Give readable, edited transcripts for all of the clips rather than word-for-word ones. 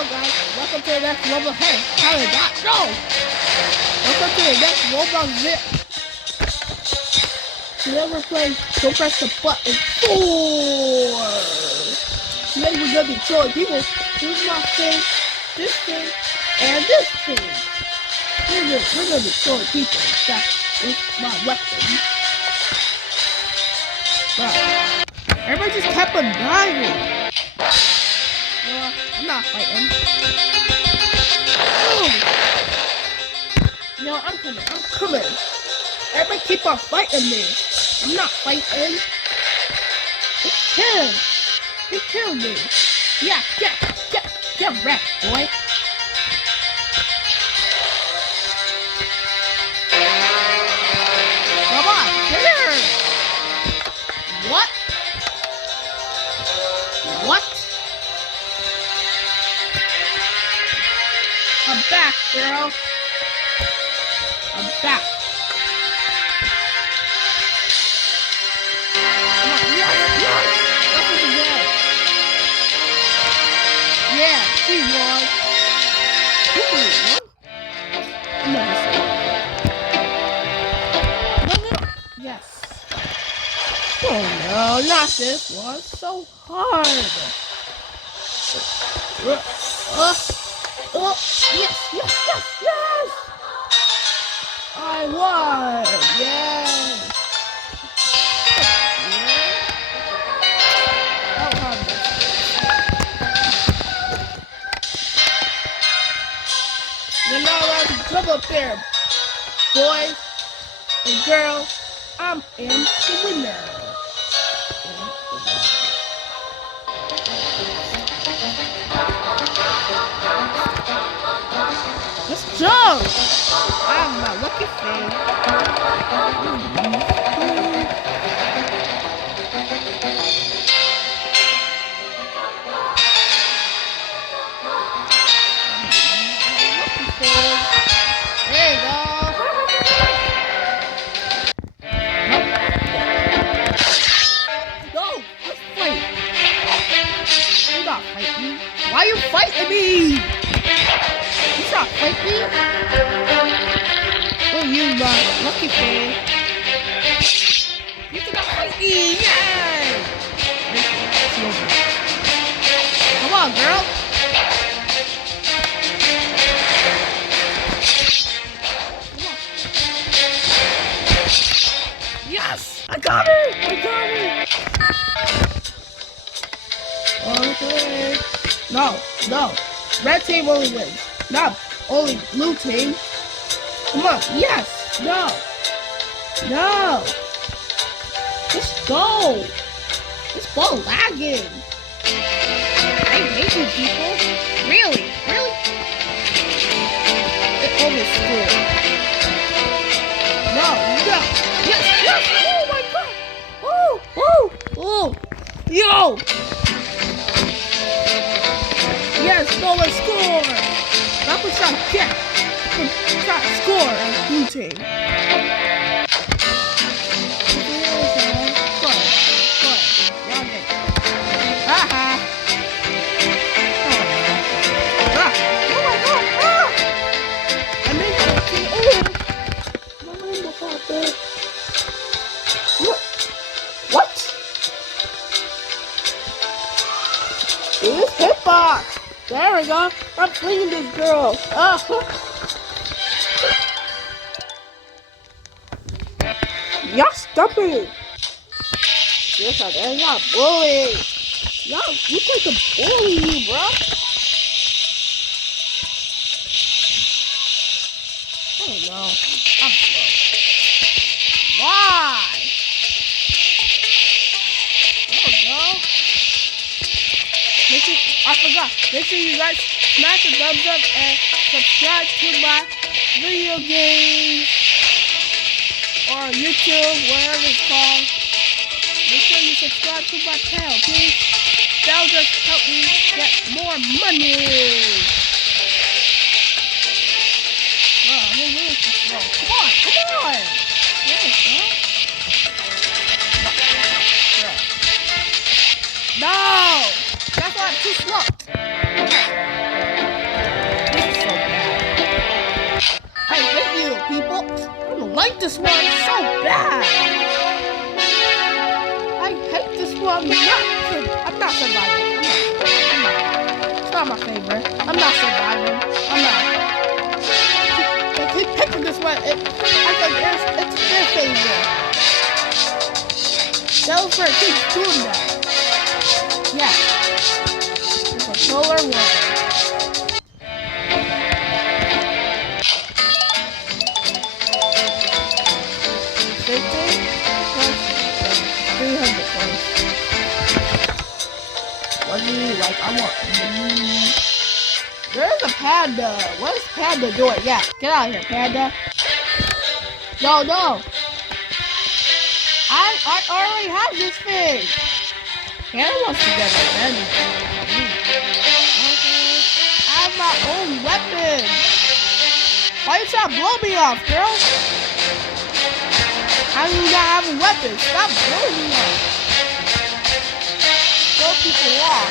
Hello guys, welcome to the next Roblox. Hey, how did that go? Welcome to the next Roblox zip. Today we're playing Don't Press the Button 4. Today we're gonna be showing people here's my thing, this thing, and this thing. We're gonna be showing people that is my weapon. But everybody just kept on dying. I'm not fighting. Boom! No, I'm coming. Everybody keep on fighting me. I'm not fighting. It's him. He killed me. Yeah, get wrecked, boy. Come on, get here. What? I'm back, girl. I'm back. Come on, yes. That's what you get. Yeah, she won. Who won? Never saw. No. Yes. Oh no, not this one. So hard. Oh, yes! I won! Yes! You're not allowed to come up there, boy and girl. I am the winner. Let's go! I'm my lucky thing. There you go. No, let's fight. You're not fighting me. Why are you fighting me? You trying to fight me? Oh, you lucky thing. You cannot fight me! Yay! Come on, girl! Come on. Yes! I got it! Okay. No. Red team only wins. Not only blue team. Come on, yes! No! Let's go! This ball lagging! I hate you people! Really? It almost scored. No! Yes! Oh my god! Oh! Yo! Yes, let's score! That's what I'm getting. Try to score as blue team. What? This hitbox. There we go. I'm flinging this girl. Y'all stupid. Yes, I am. Y'all bully. Y'all look like a bully, you, bro. Oh no. I'm slow. Why? Oh no. I forgot. Make sure you guys smash the thumbs up and subscribe to my video games or YouTube, whatever it's called. Make sure you subscribe to my channel, please. That'll just help me get more money. Oh, I'm really too slow. Come on. There we go. No! That's why I'm too slow. this one so bad. I hate this one. I'm not surviving. It's not my favorite. I'm not surviving. I'm not. They keep picking this one. I think it's their favorite. Delver keeps doing that. Yeah. The controller won. Like I want. There's a panda. What is panda doing? Yeah, get out of here, panda. No. I already have this thing. Panda wants to get a panda. Okay. I have my own weapon. Why you trying to blow me off, girl? I do not have a weapon. Stop blowing me off. Blow people off.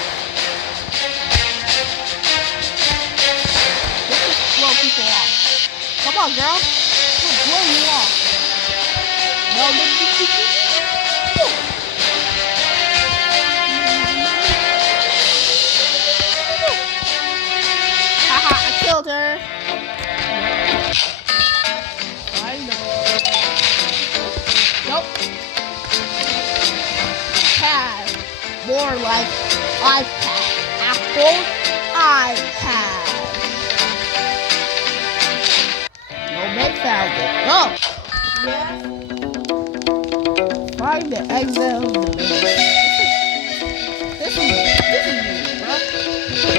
Blow people off. Come on, girl. We'll blow you off. No. Haha, I killed her. Nope. Pad. More like iPad. Apple iPad. They found it. Go! Yeah. Find the exit of the maze. This is me, bro. This is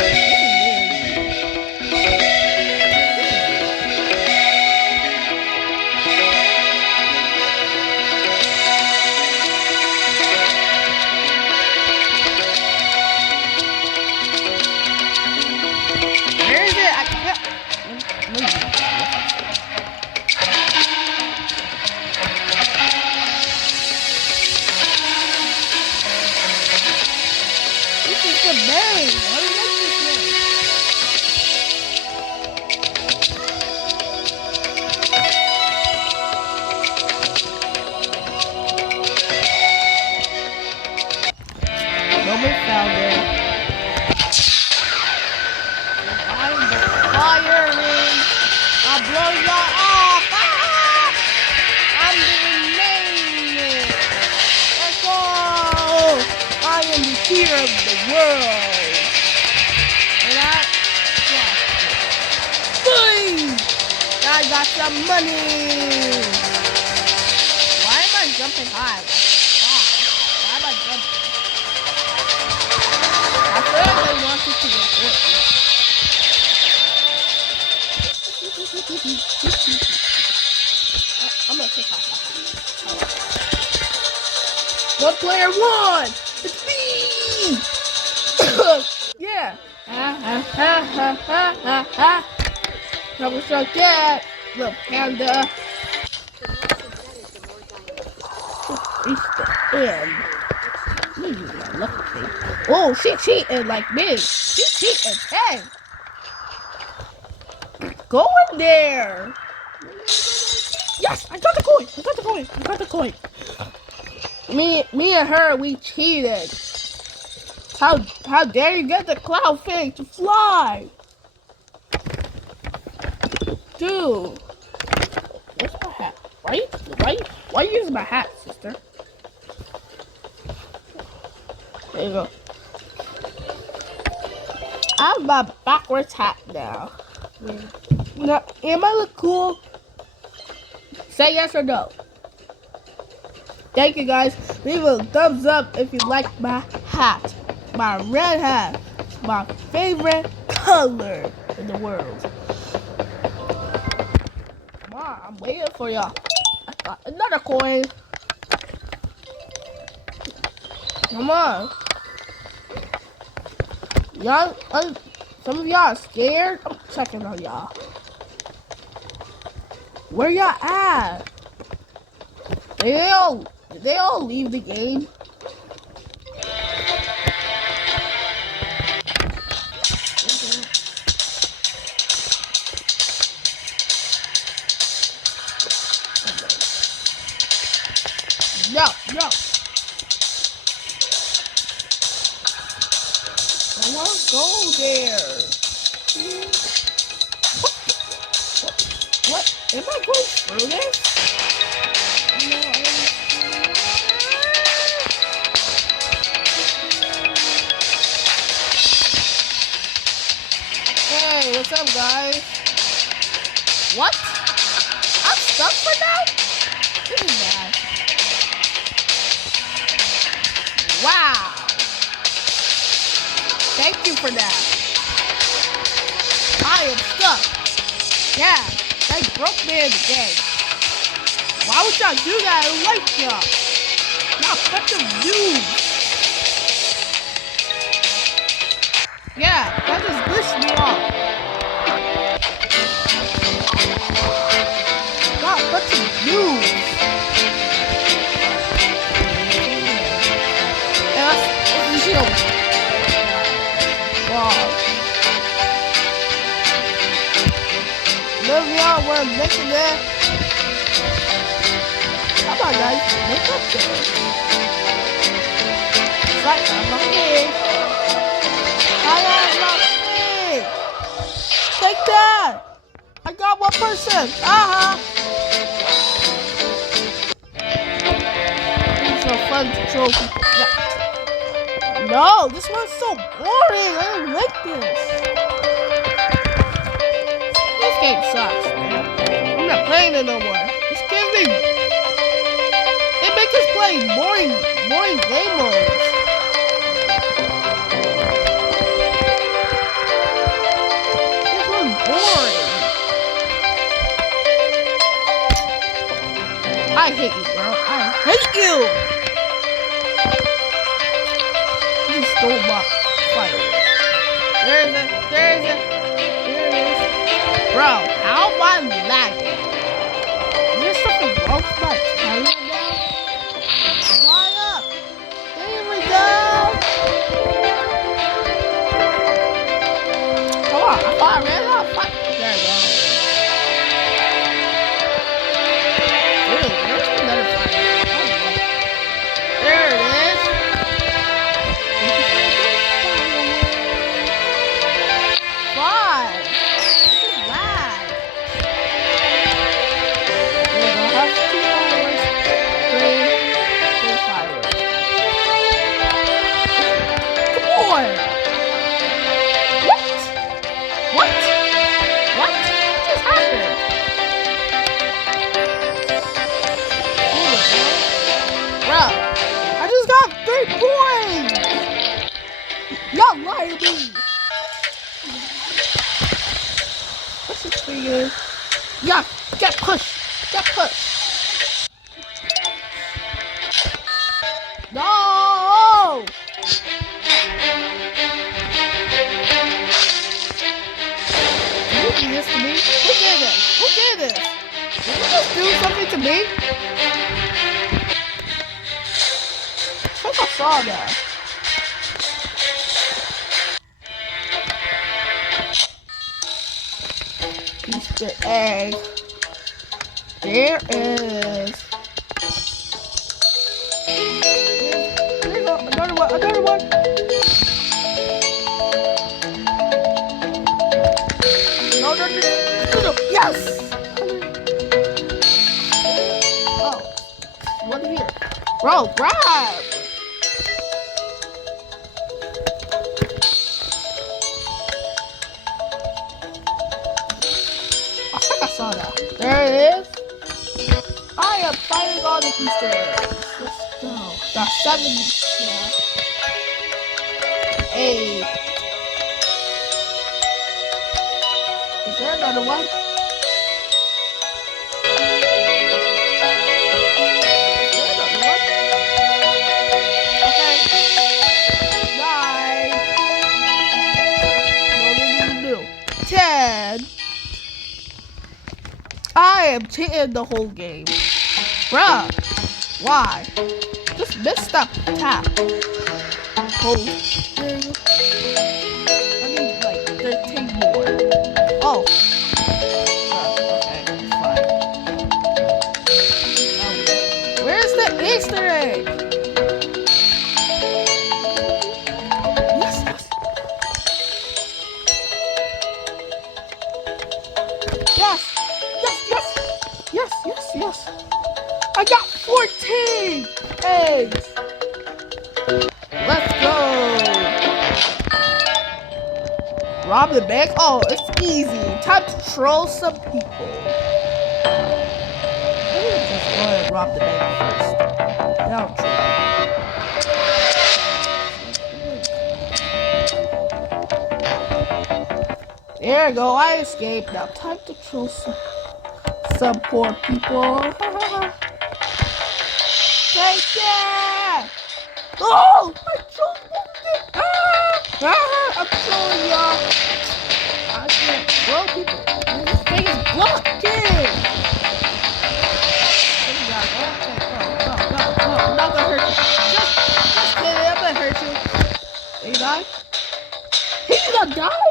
where is it? I can't. Nobody found it. I'm firing. I'll blow you off. Ah! I'm the main. Let's go. I am the hero of the world. And boom! I got some money. Why am I jumping high? Why am I jumping? I feel like they want you to report me. I'm gonna take off my phone. One player won! It's me! Yeah! Trouble struck that! Little panda! It's the end. Oh, she cheating like this. She cheating. Hey! Go in there! Yes! I got the coin! Me and her, we cheated. How dare you get the cloud thing to fly? Dude. Where's my hat? Why are you using my hat, sister? There you go. I have my backwards hat now. Now, am I look cool? Say yes or no. Thank you guys. Leave a thumbs up if you like my hat. My red hat. It's my favorite color in the world. Come on, I'm waiting for y'all. I got another coin. Come on. Y'all, some of y'all are scared. I'm checking on y'all. Where y'all at? Did they all leave the game? No. I want to go there. What? Am I going through this? No, Hey, what's up, guys? What? I'm stuck for now? This is bad. Wow. Thank you for that. I am stuck. Yeah, they broke me in the game. Why would y'all do that? I like y'all. Y'all bunch of dudes. Yeah, that just glitched me off. Y'all bunch of dudes. And that's the shield. Wow. Love y'all were making that. Come on, guys, make up there. It's like I'm not big. I am not big. Take that. I got one person. It's so fun to troll people. Yeah. No, this one's so boring. I don't like this. This game sucks, man. I'm not playing it no more. This gives me. It makes us play boring game modes. This one's boring. I hate you, bro. I hate you. You stole my firework. There it is. Bro, how am I lagging? Is there something wrong with my camera now? Fly up! There we go! Come on, I thought I ran out of fire. There we go. Dude, there's another fire. There it is. Five! This is lag. There we go. Have two fireworks. Three fireworks. Come on! What? What? What just happened? Bro, I just got 3 points! Y'all lying to me! What's this for you? Yeah, get pushed! Get pushed! No! Did you do this to me? Who did this? Who did this? Did you just do something to me? I think I saw that. Easter egg. There is. There you go. Another one. Another one. No. Yes. Oh. One here. Bro, grab. I think I saw that. There it is. I am finding all the Easter eggs. Let's go. Got 7. Yeah. 8. Is there another one? Is there another one? Okay. 9. No. 10. I am cheating the whole game. Bruh. Why? Just missed that tap. Hold. I need like 13 more. Oh. Okay, fine. Where's the Easter egg? eggs. Let's go. Rob the bank? Oh, it's easy. Time to troll some people. Let me just go ahead and rob the bank first. Then I'll troll. There we go. I escaped. Now time to troll some poor people. Take care! Oh! I trolled it! I'm trolling y'all. I can't troll people. This thing is blocking! Go. I'm not gonna hurt you. Just kidding. I'm gonna hurt you. Did he die? He did not die?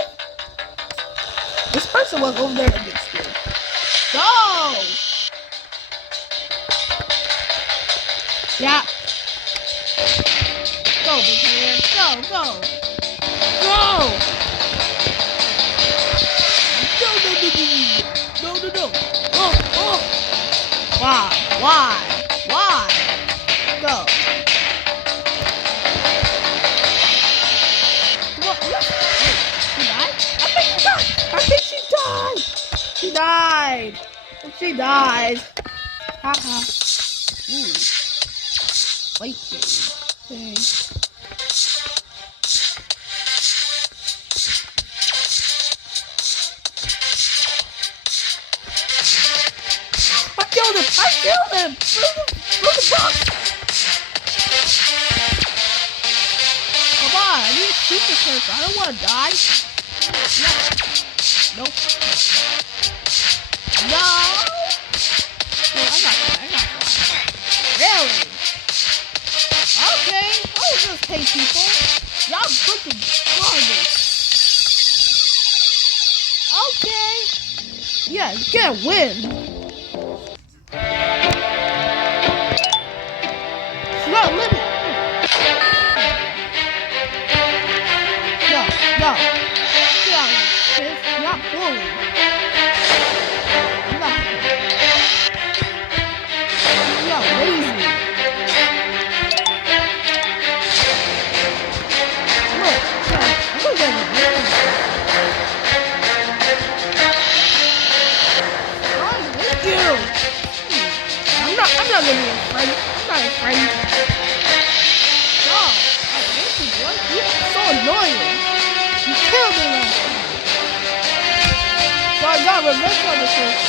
This person was over there and get scared. Go! Yeah. Go, big hair. Go. No. Oh. Why? Go. Come on, yes. She died? I think she died. She died. Haha. Ooh. Wait, okay. I killed him! Through the box! Come on, I need to shoot this person. I don't want to die. Nope. No! I got that. Really? Okay, I'll just pay people. Y'all freaking garbage. Okay. Yeah, you can't win. She's not living. No. Get out of here, kid. You're not bullying. I'm not bullying. You're lazy. I'm gonna get I'm not gonna be a friend. I'm not a friend. Oh, I hate you, boy. You're so annoying. You killed me last time. So I got revenge on this person.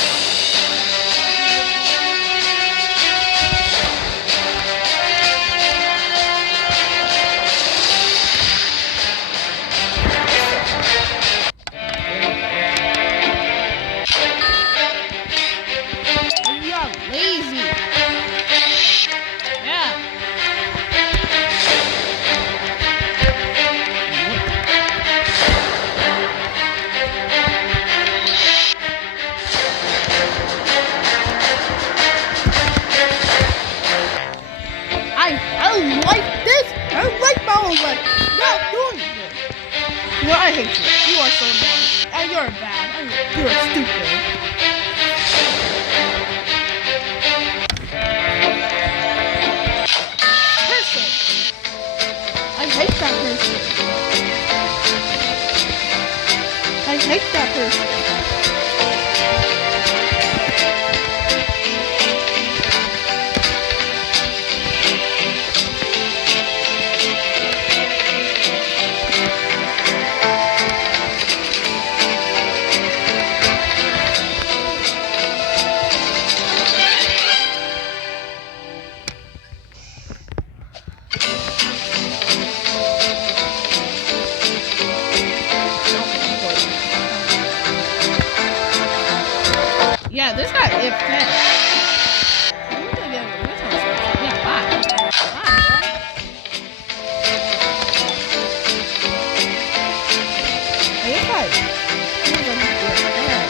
No, I hate you. You are so annoying. And you're bad. You are stupid. Person. I hate that person. I hate that person. Yeah, this guy if dead. Yeah, bye. Bye, boy. This guy feels like he's dead.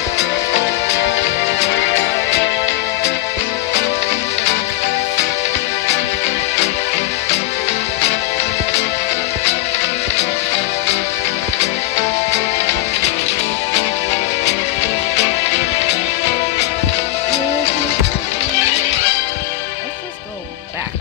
Let's just go back.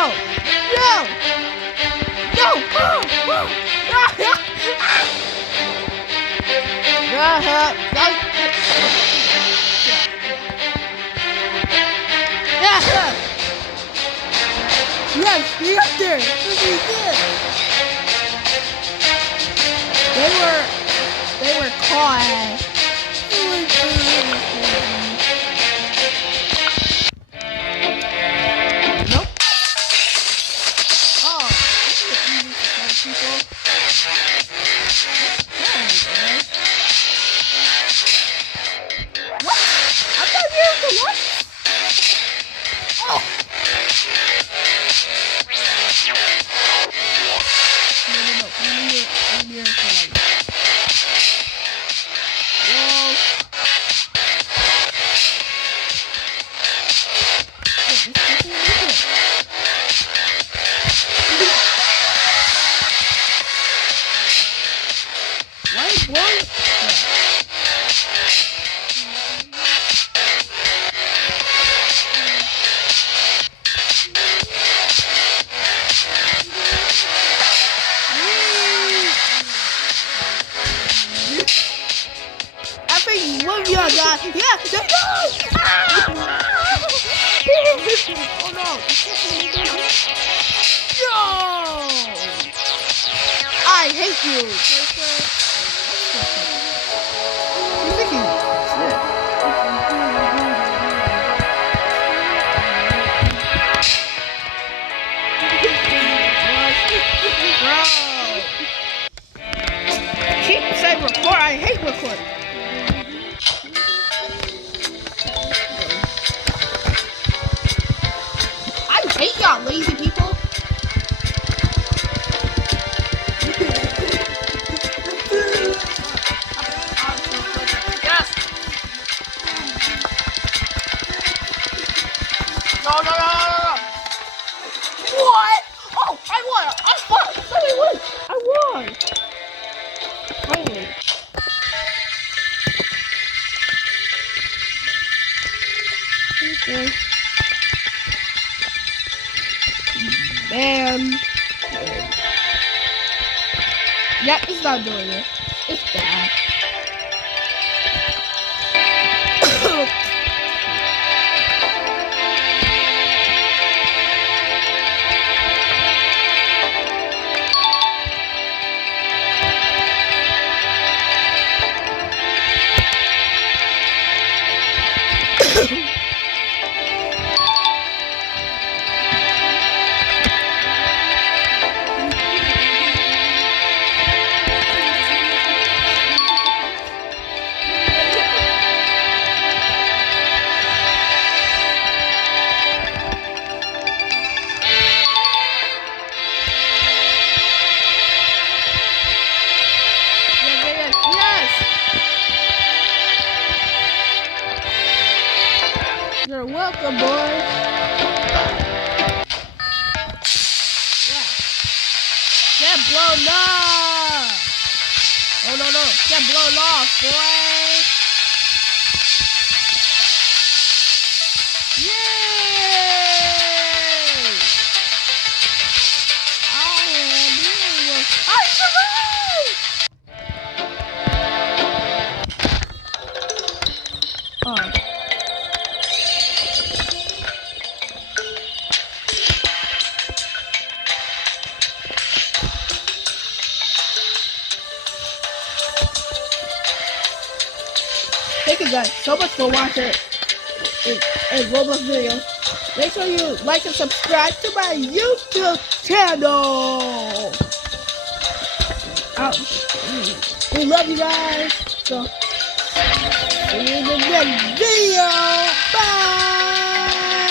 No! No! No! Yes, he up there. Look what he did. They were caught. Nope. Oh, this is easy to kill people. What? I thought you were the what? Oh. No. I'm here for like. Whoa. Why boy? I think one of y'all got. Yeah, they know. Oh no! No! I hate you. Who's thinking? Bro. Keep saying record. I hate record. I hate y'all lazy people. Yes. No. What? Oh, I won. I won. Finally. Okay. Man. Yep, it's not doing it. It's bad. You're welcome, boys. Yeah. Get blown off. Oh, no. Get blown off, boy. Yay! I survived! Oh. Thank you guys so much for watching a Roblox video. Make sure you like and subscribe to my YouTube channel. We love you guys. So, see you in the next video. Bye.